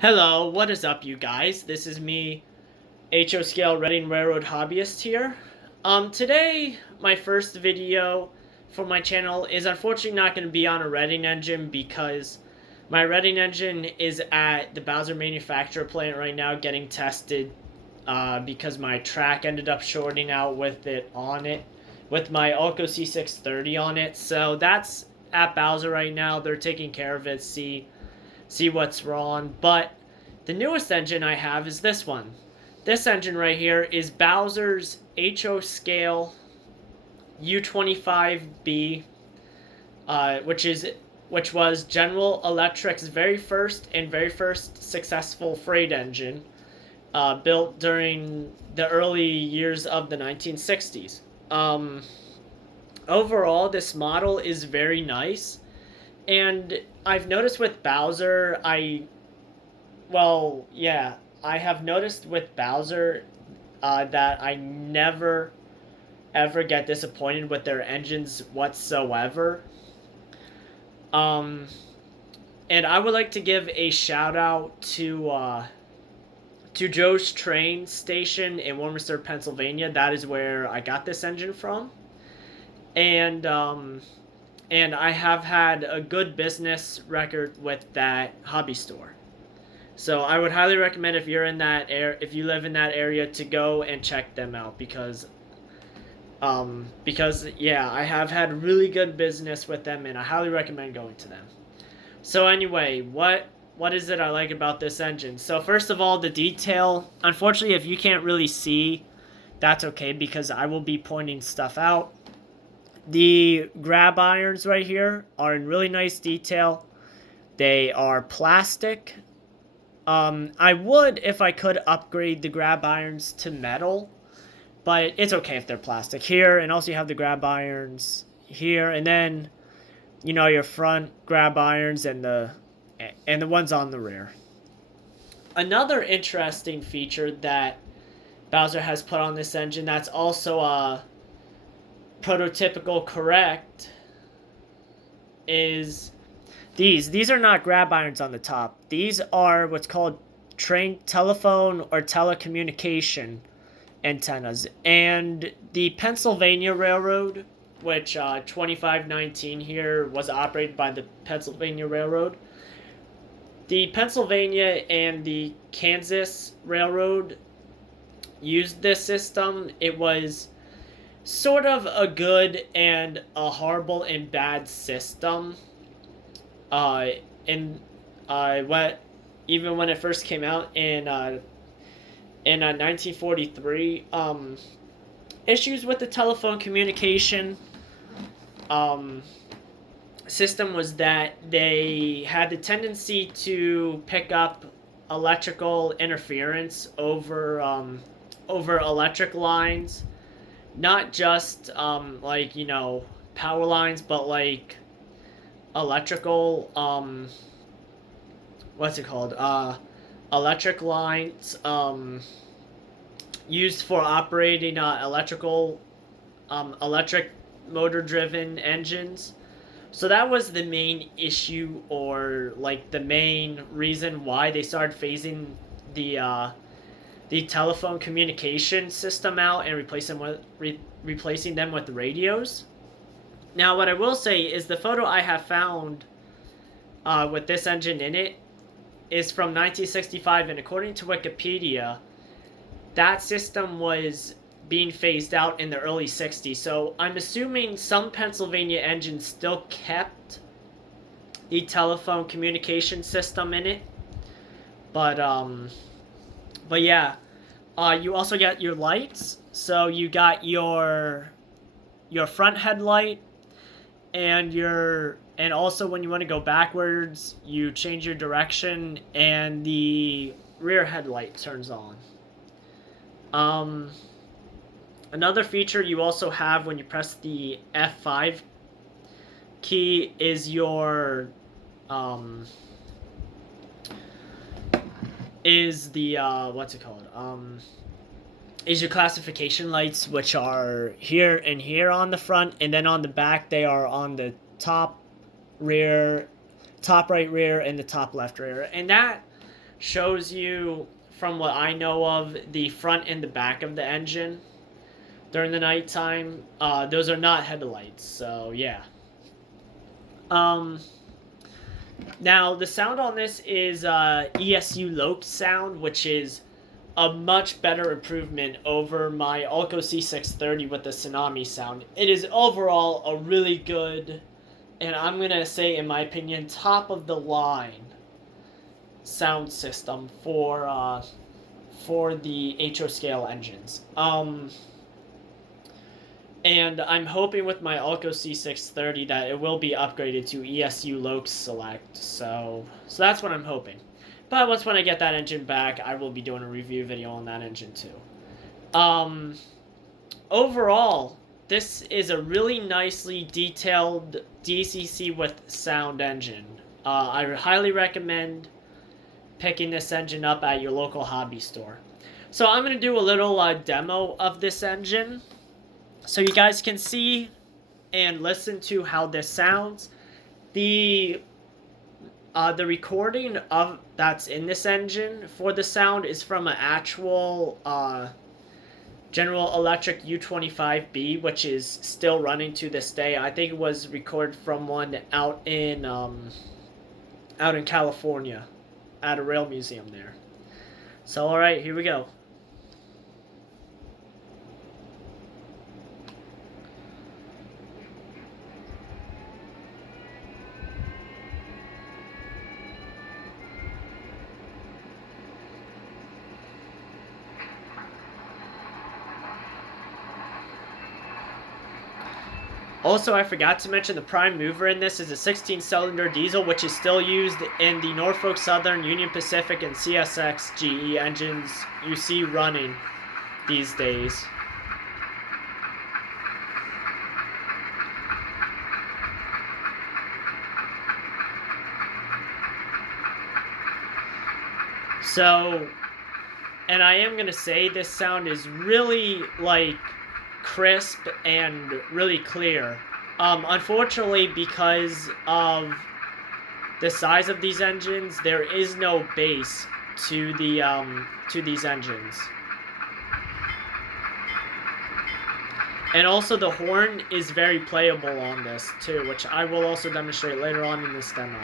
Hello, what is up, you guys? This is me, HO Scale Reading Railroad Hobbyist here. Today, my first video for my channel is unfortunately not going to be on a Reading engine because my Reading engine is at the Bowser manufacturer plant right now getting tested because my track ended up shorting out with it on it, with my Ulco C630 on it. So that's at Bowser right now. They're taking care of it, see what's wrong. But the newest engine I have is this one. This engine right here is Bowser's HO Scale U25B, which was General Electric's very first successful freight engine, built during the early years of the 1960s. Overall, this model is very nice. And I've noticed with Bowser, I have noticed with Bowser that I never ever get disappointed with their engines whatsoever. And I would like to give a shout out to Joe's train station in Warminster, Pennsylvania. That is where I got this engine from. And I have had a good business record with that hobby store. So I would highly recommend if you're in that if you live in that area to go and check them out because yeah, I have had really good business with them and I highly recommend going to them. So anyway, what is it I like about this engine? So first of all, the detail. Unfortunately, if you can't really see, that's okay because I will be pointing stuff out. The grab irons right here are in really nice detail. They are plastic. I would, if I could, upgrade the grab irons to metal, but it's okay if they're plastic here. And also you have the grab irons here, and then your front grab irons and the ones on the rear. Another interesting feature that Bowser has put on this engine that's also prototypical correct is these are not grab irons on the top. These are what's called telephone or telecommunication antennas. And the Pennsylvania Railroad, which 2519 here was operated by the Pennsylvania Railroad. The Pennsylvania and the Kansas Railroad used this system. It was sort of a good and a horrible and bad system. Even when it first came out in 1943, issues with the telephone communication system was that they had the tendency to pick up electrical interference over electric lines. Not just power lines, but like electrical electric lines used for operating electric motor driven engines. So that was the main issue, or like the main reason why they started phasing the telephone communication system out and replacing them with radios. Now, what I will say is the photo I have found with this engine in it is from 1965, and according to Wikipedia, that system was being phased out in the early 60s. So I'm assuming some Pennsylvania engines still kept the telephone communication system in it. But yeah, you also got your lights. So you got your front headlight, and also when you want to go backwards, you change your direction, and the rear headlight turns on. Another feature you also have when you press the F5 key is your is your classification lights, which are here and here on the front, and then on the back they are on the top right rear and the top left rear. And that shows you, from what I know of, the front and the back of the engine during the nighttime. Those are not headlights, so yeah. Now, the sound on this is ESU Loke sound, which is a much better improvement over my Alco C630 with the Tsunami sound. It is overall a really good, and I'm going to say, in my opinion, top of the line sound system for the HO scale engines. And I'm hoping with my Alco C630 that it will be upgraded to ESU Loke Select. So that's what I'm hoping. But when I get that engine back, I will be doing a review video on that engine too. Overall, this is a really nicely detailed DCC with sound engine. I highly recommend picking this engine up at your local hobby store. So I'm going to do a little demo of this engine, so you guys can see and listen to how this sounds. The recording of that's in this engine for the sound is from an actual General Electric U25B, which is still running to this day. I think it was recorded from one out in California, at a rail museum there. So all right, here we go. Also, I forgot to mention the prime mover in this is a 16-cylinder diesel, which is still used in the Norfolk Southern, Union Pacific, and CSX GE engines you see running these days. So, and I am going to say this sound is really, like, crisp and really clear. Unfortunately, because of the size of these engines, there is no bass to these engines. And also the horn is very playable on this too, which I will also demonstrate later on in this demo.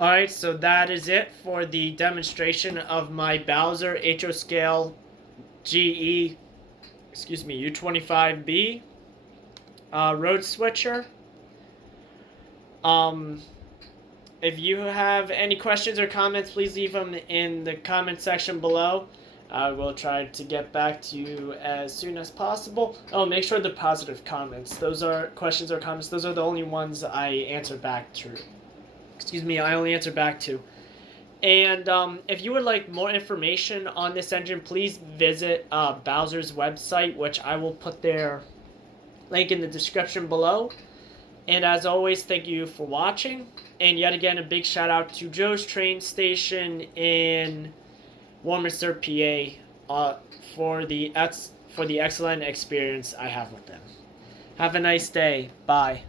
Alright, so that is it for the demonstration of my Bowser HO Scale U25B road switcher. If you have any questions or comments, please leave them in the comment section below. I will try to get back to you as soon as possible. Oh, make sure the positive comments. Those are questions or comments. Those are the only ones I answer back to. I only answer back to. And if you would like more information on this engine, please visit Bowser's website, which I will put their link in the description below. And as always, thank you for watching. And yet again, a big shout out to Joe's Train Station in Warminster, PA, for the excellent experience I have with them. Have a nice day. Bye.